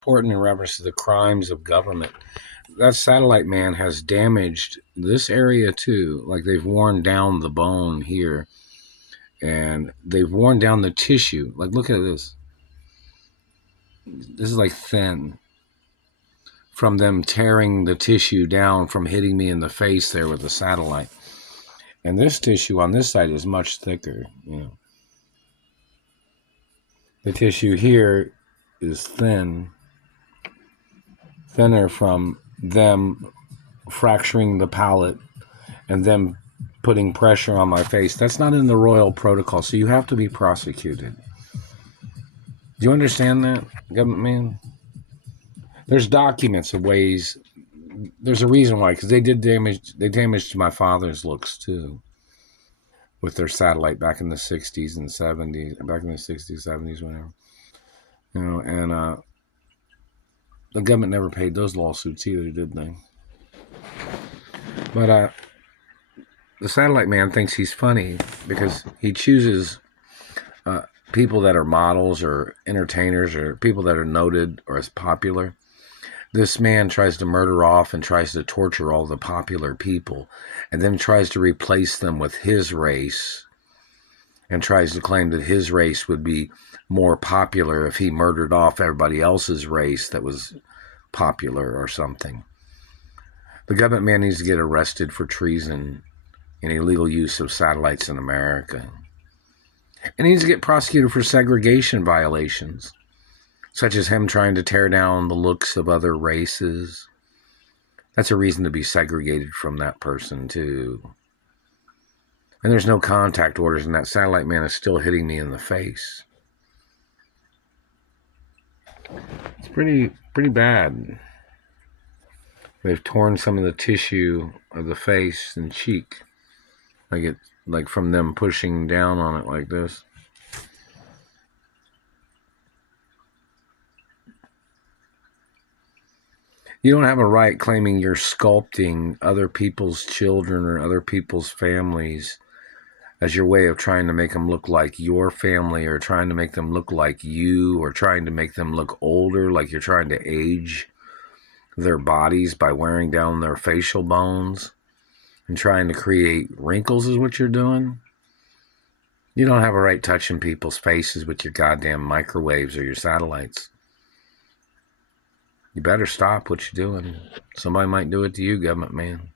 important in reference to the crimes of government. That satellite man has damaged this area too. Like they've worn down the bone here, and they've worn down the tissue. Like look at this. This is like thin from them tearing the tissue down from hitting me in the face there with the satellite. And this tissue on this side is much thicker. You know, the tissue here is thinner from them fracturing the palate and them putting pressure on my face. That's not in the royal protocol, so you have to be prosecuted. Do you understand that, government man? There's documents of ways. There's a reason why, because they damaged my father's looks too with their satellite back in the 60s and 70s, back in the 60s, 70s, whatever. You know, and the government never paid those lawsuits either, did they? But the satellite man thinks he's funny because he chooses people that are models or entertainers or people that are noted or as popular. This man tries to murder off and tries to torture all the popular people and then tries to replace them with his race and tries to claim that his race would be more popular if he murdered off everybody else's race that was popular or something. The government man needs to get arrested for treason and illegal use of satellites in America. And he needs to get prosecuted for segregation violations, such as him trying to tear down the looks of other races. That's a reason to be segregated from that person, too. And there's no contact orders, and that satellite man is still hitting me in the face. It's pretty bad. They've torn some of the tissue of the face and cheek, like from them pushing down on it like this. You don't have a right claiming you're sculpting other people's children or other people's families as your way of trying to make them look like your family or trying to make them look like you or trying to make them look older, like you're trying to age their bodies by wearing down their facial bones and trying to create wrinkles is what you're doing. You don't have a right touching people's faces with your goddamn microwaves or your satellites. You better stop what you're doing. Somebody might do it to you, government man.